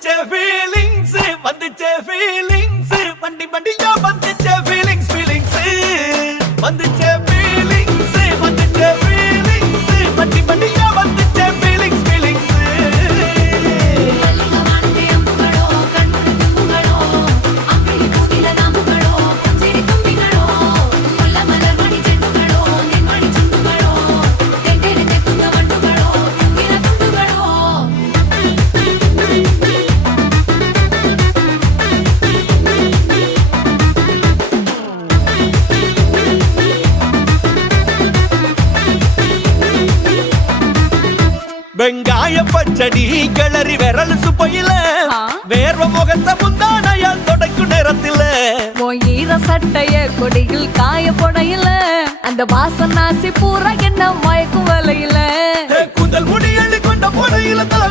வந்துச்சே feelings வந்துச்சே feelings வண்டி வண்டியா வந்துச்சே feelings feelings வந்துச்சே feelings வந்துச்சே feelings வண்டி வண்டியா வந்துச்சே ஃபீலிங்ஸ் ஃபீலிங்ஸ் வெங்காய பச்சடி கிளறி விரல் சுப்பையில வேர்வ முகத்த முந்தானையால் தொடக்கும் நேரத்தில ஈர சட்டைய கொடியில் காய பொடையில அந்த வாசனாசி பூரா என்ன மயக்கும் வலையில கூந்தல் முடியள்ளி கொண்ட பொடையில தலைவலி